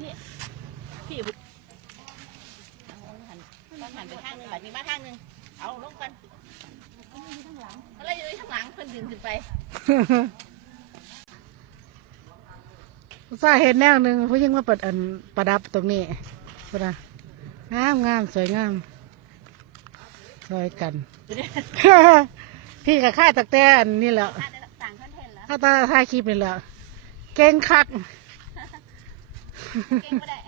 พี่พี่เอาหันต้องหันไปข้างหนึงแบบนี้มาข้างหนึงเอาลงกันอะไรอยู่ข้างหลังเพิ่นดึงขึ้นไปอุตส่าห์เห็นแนวหนึ่งผู้ยิ่งมาเปิดอันประดับตรงนี้พุ่นนะงามงามสวยงามสวยกัน พี่กับข้าตักแต่อันนี่แหละถ้าได้ต่างคอนเทนต์แล้วข้าตาถ่ายคลิปนี่แหละเก่งคัก เก่งไม่ได้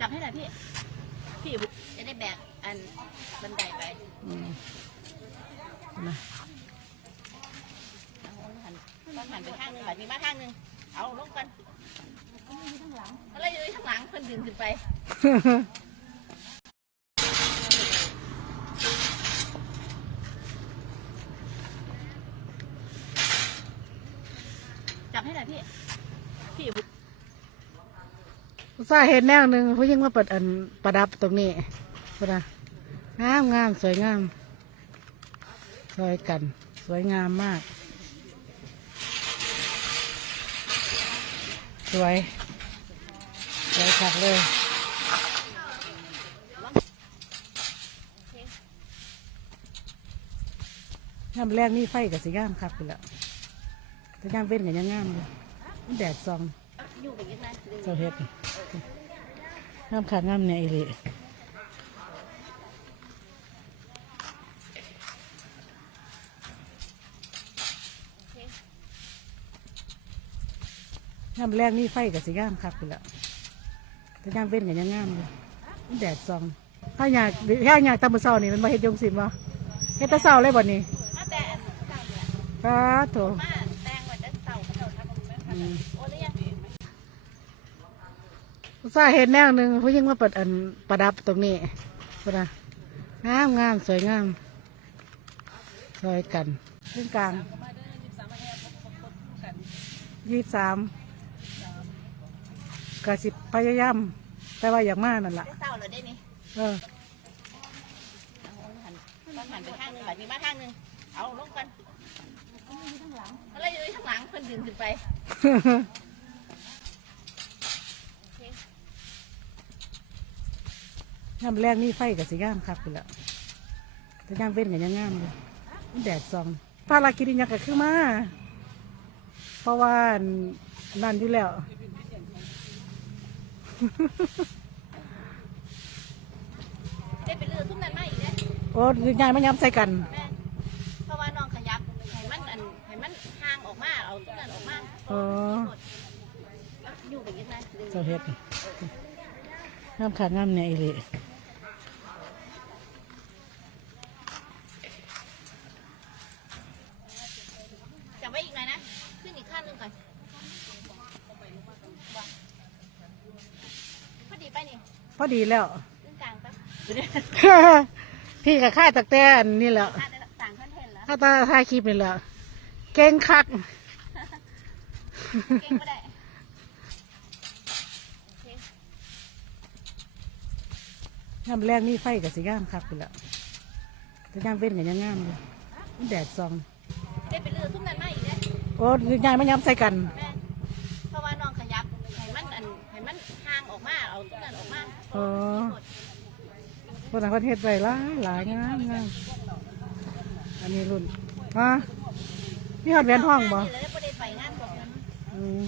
จับให้หน่อยพี่ พี่จะได้แบกอันบันไดไปอืมนะเอาหันต้องหันไปข้างหนึงแบบนี้มาข้างหนึง เอาลงกันอะไรอยู่ข้างหลังเพิ่นดึงขึ้นไป จับให้หน่อยพี่ พี่ อุตส่าเห็นแนวหนึ่งผู้ยิ่งมาเปิดอันประดับตรงนี้พุ่นนะงามงามสวยงามสวยกัน สวยงามมาก สวย สวยคักเลยน้ำแรกนี่ไฟกับสีงามครับไปแล้วแต่ย่ามเว้นกับยังงามเลยมันแดดซอง อยู่ไปยิดนะดึงเจ้าเฮ็ดนี่งามขางามเนี่ยอีหลีน้ำแรกนี่ไฟกับสีงามครับไปแล้วแต่ย่ามเว้นกับยังงามเลยมันแดดซองถ้าอยากถ้าอยากตำมือเศร้านี่มันมาเฮ็ดยงสินบ่เฮ็ดแตะเศร้าเลยบ่นี่มาแต่อันเก่าเนี่ยป้าโถมาแตงวันจะเต่าเขาเจ้าทำไม่อืมโอ้หรือยัง อุตส่าห์เห็นแนวหนึ่งผู้ยิ่งมาเปิดอันประดับตรงนี้พุ่นนะงามงามสวยงามสวยกันเรื่องกลางยี่สามกสิบพยายามแต่ว่าอย่างมากนั่นแหละได้เต่าเหรอได้นี่เออเอาหันต้องหันไปข้างหนึงแบบนี้มาข้างหนึงเอาลงกันอะไรอยู่ข้างหลังเพิ่นดึงขึ้นไป น้ำแรกนี่ไฟกับสีงามครับไปแล้วแต่ย่างเว้นกับยังงามเลยมันแดดซองภารกิจนี่ยังก็คือมา เพราะว่านั่นอยู่แล้วได้ไปเลือกทุกนั้นมาอีกเด้โอ้ยยายมันย้ำใส่กันแม่นเพราะว่าน้องขยับให้มันอันให้มันห่างออกมาเอาทุกนั้นออกมาอ๋ออยู่ไปยิดนะดึงเจ้าเฮ็ดนี่งามขางามเนี่ยอีหลีจับไว้อีกหน่อยนะ ขึ้นอีกขั้นหนึ่งก่อนพอดีไปนี่ พ อดีแล้วขึ้นกลางแป๊บพี่กับข้าตักแต่อันนี่แหละถ้าได้ต่างคอนเทนต์แล้วข้าตาถ่ายคลิปนี่แหละเก่งคัก เก่งไม่ได้น้ำแรกนี่ไฟกับสีงามครับไปแล้วแต่ย่างเว้นกับยังงามเลยมันแดดซอง ได้ไปเลือกทุกนั้นมาอีกเด้โอ้ยยายมันย้ำใส่กัน แม่นเพราะว่าน้องขยับให้มันอันให้มันห่างออกมาเอาทุกนั้นอ อกมาอ๋อคนนั้นประเทศใดหลายหลายงามงามอันนี้รุ่นมานี่หอดแหวนห้องบ่นี่เลยไม่ได้ไปงานบอกนั้นอืม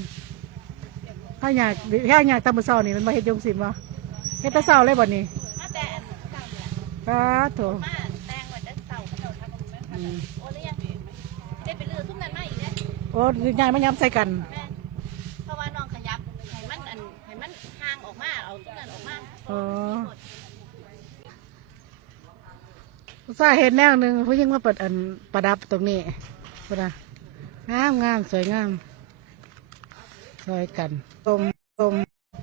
ถ้าอยากถ้าอยากตำมือเศร้านี่มันมาเฮ็ดยงสินบ่เฮ็ดแตะเศร้าเลยบ่นี่มาแต่อันเก่าเนี่ยป้าโถมาแตงวันจะเต่าเขาเจ้าทำอืมโอ้หรือยังได้ไปเลือกทุกนั้นมาอีกเด้โอ้ยยายมันย้ำใส่กัน แม่ เอาทุกนั้นออกมาอ๋ออุตส่าห์เห็นแนวหนึ่งผู้ยิ่งมาเปิดอันประดับตรงนี้พุ่นนะงามงามสวยงามสวยกันตรงตรง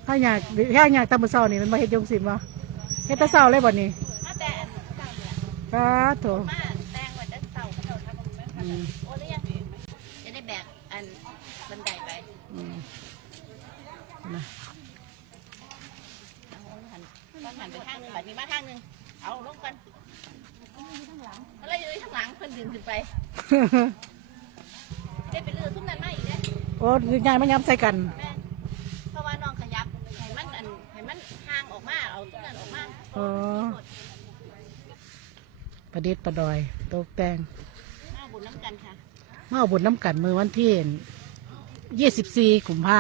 ถ้าอยากถ้าอยากตำมือเศร้านี่มันมาเฮ็ดยงสินบ่เฮ็ดแตะเศร้าเลยบ่นี่มาแต่อันเก่าเนี่ยป้าโถมาแตงวันจะเต่าเขาเจ้าทำอืมโอ้หรือยังจะได้แบกอันบันไดไป อืมนะ เอาหันต้องหัน ไปข้างหนึงแบบนี้มาข้างหนึงเอาลงกันอะไรอยู่ข้างหลังเพิ่นดึงขึ้นไปได้เป็นเรือทุ่มนั้นมาอีกเด้โอ้ยายมาย้ำใส่กัน แม่นเพราะว่าน้องขยับให้มันอันให้มันห่างออกมาเอาทุ่มนั้นออกมาอ๋อ ประดิษฐ์ประดอย ตกแต่งหน้าบุญน้ำกันค่ะมาเอาบุญน้ำกันมือวันที่ยี่สิบสี่กุมภา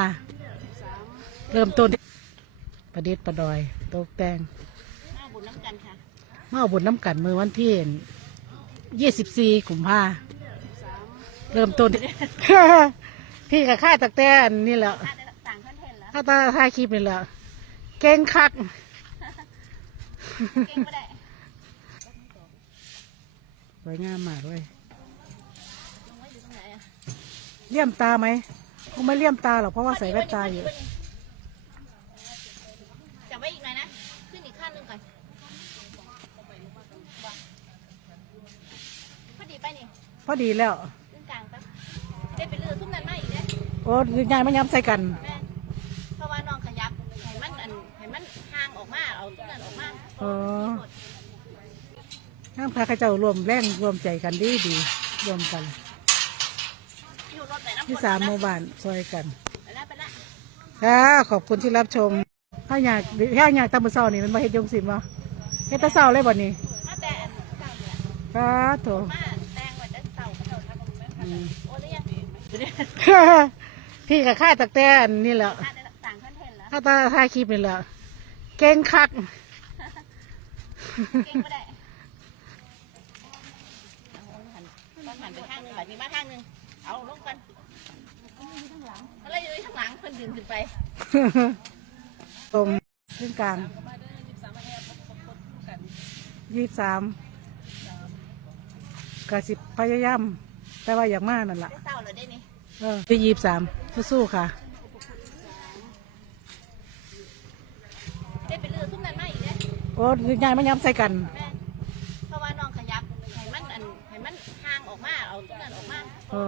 เริ่มต้น ประดิษฐ์ประดอย ตกแต่งหน้าบุญน้ำกันค่ะมาเอาบุญน้ำกันมือวันที่ยี่สิบสี่กุมภาเริ่มต้น พี่กับข้าตักแต่อันนี่แหละถ้าได้ต่างคอนเทนต์แล้วข้าตาถ่ายคลิปนี่แหละเก่งคัก เก่งไม่ได้สวยงามมากเลยลงไว้อยู่ตรงไหนอะเลี่ยมตาไหมคงไม่เลี่ยมตาหรอกเพราะว่าใส่แว่นตาอยู่จับไว้อีกหน่อยนะ ขึ้นอีกขั้นหนึ่งก่อนพอดีไปนี่ พ อดีแล้วขึ้นกลางแป๊บได้เป็นเรือทุ่มนั้นมาอีกเด้โอ้ยยายมาย้ำใส่กัน แม่นเพราะว่าน้องขยับให้มันอันให้มันห่างออกมาเอาทุ่มนั้นออกมาอ๋อ ห้ามพาข้าเจ้ารวมแรงรวมใจกันดีดีรวมกันอยู่รถไปน้ำที่สามหมู่บ้านซอยกัน ไปแล้วไปแล้วค่ะขอบคุณที่รับชมถ้าอยากถ้าอยากตามมือเศร้านี่มันมาเฮ็ดยงสิบ่เฮ็ดแตะเศร้าเลยบ่นี่มาแต่อันเก่าเนี่ยค่ะโถ มา พี่กับข้าตักแต่อันนี่แหละถ้าได้ต่างคอนเทนต์แล้วข้าตาถ่ายคลิปนี่แหละเก่งคักเก่งไม่ได้เอาหันต้องหันไปข้างหนึงแบบนี้มาข้างหนึงเอาลงกันอะไรอยู่ข้างหลังเพิ่นดึงขึ้นไปตรงขึ้นกลางยี่สามกสิบพยายาม แต่ว่าอย่างมากนั่นแหละได้เศร้าแล้วได้นี่เออที่ยี่สามสู้ๆค่ะ ได้เป็นเรือทุ่มนั้นมาอีกเด้โอ้ยยายมาย้ำใส่กัน แม่นเพราะว่าน้องขยับให้มันอันให้มันห่างออกมาเอาทุ่มนั้นออกมาอ๋อ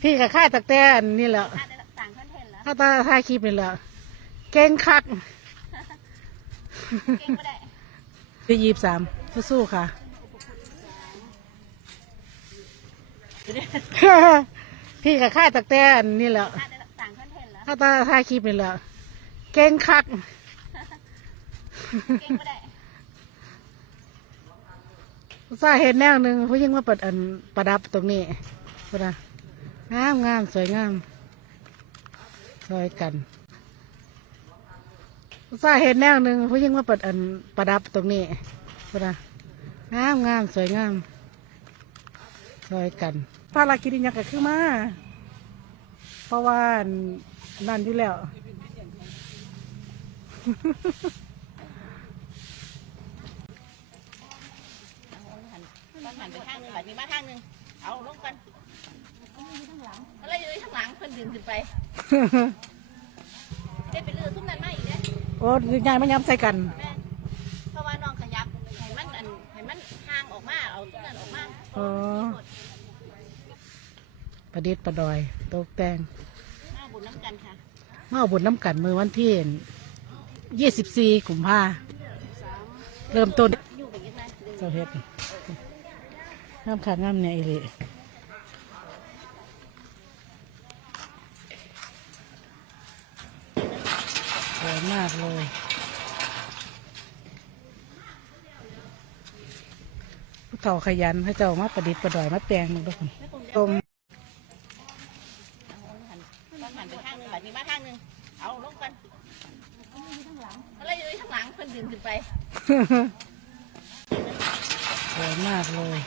พี่กับข้าตักแต่อันนี่แหละถ้าได้ต่างคอนเทนต์แล้วข้าตาถ่ายคลิปนี่แหละเก่งคักเก่งไม่ได้ที่ยี่สามสู้ๆค่ะ พี่กับข้าตักแต่อันนี่แหละถ้าได้ต่างคอนเทนต์แล้วข้าตาถ่ายคลิปนี่แหละเก่งคักเก่งไม่ได้ซาเห็นแนวหนึ่งเขายังมาเปิดอันประดับตรงนี้พุ่นนะงามงามสวยงามสวยกันซาเห็นแนวหนึ่งเขายังมาเปิดอันประดับตรงนี้พุ่นนะงามงามสวยงาม สวยกันภารกิจนี้ยังก็คือมา เพราะว่านั่นอยู่แล้วเอาหันต้องหันไปข้างหนึงแบบนี้มาข้างหนึง เอาลงกันอะไรอยู่ข้างหลังเพิ่นดึงขึ้นไปได้เป็นเรือทุ่มนั้นมาอีกเด้โอ้ยยายมาย้ำใส่กัน แม่นเพราะว่าน้องขยับให้มันอันให้มันห่างออกมา เอาทุ่มนั้นออกมา อ๋อ ประดิษฐ์ประดอยตกแต่งหน้าบุญน้ำกันค่ะมาเอาบุญน้ำกันมือวันที่ยี่สิบสี่กุมภาเริ่มต้นอยู่ไปยังไงดึงเจ้าเฮ็ดงามขางามเนี่ยอีหลีสวยมากเลยผู้เฒ่าขยันพระเจ้ามาประดิษฐ์ประดอยมาแปลงทุกคนไม่คงจะ ตรง เอาหันต้องหันไปข้างหนึงแบบนี้มาข้างหนึงเอาลงกันอะไรอยู่ ข้างหลังเพิ่นดึงขึ้นไปสวยมากเลย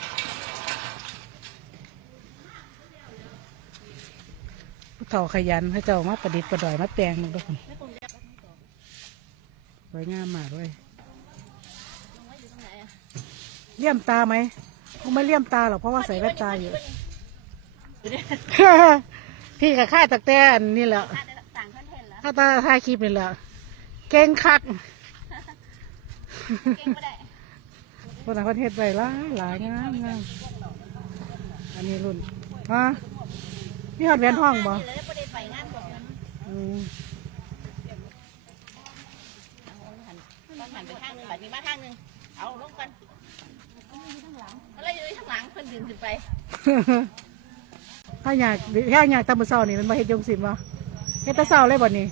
ผู้เฒ่าขยันพระเจ้ามาประดิษฐ์ประดอยมาแปลงทุกคนไม่คงจะลงสวยงามมากเลยไว้อยู่ตรงไหนอะเลี่ยมตาไหมคงไม่เลี่ยมตาหรอกเพราะว่าใส่แว่นตาอยู่ พี่กับข้าตักแต่อันนี่แหละถ้าได้ต่างคอนเทนต์แล้วข้าตาถ่ายคลิปนี่แหละเก่งคัก เก่งไม่ได้คนนั้นคนเฮ็ดไว้หลายหลายงามงามอันนี้รุ่นมาพี่หอดแหวนห้องบ่เลยบ่ได้ไปงานบอกนั้นอืมเอาหันต้องต้องหันไปข้างหนึงแบบนี้มาข้างหนึงเอาลงกันอะไรอยู่ข้างหลังเพิ่นดึงขึ้นไปถ้าอยากถ้าอยากตำมือเศร้านี่มันมาเฮ็ดยงสิบ่เฮ็ดแตะเศร้าเลยบ่นี่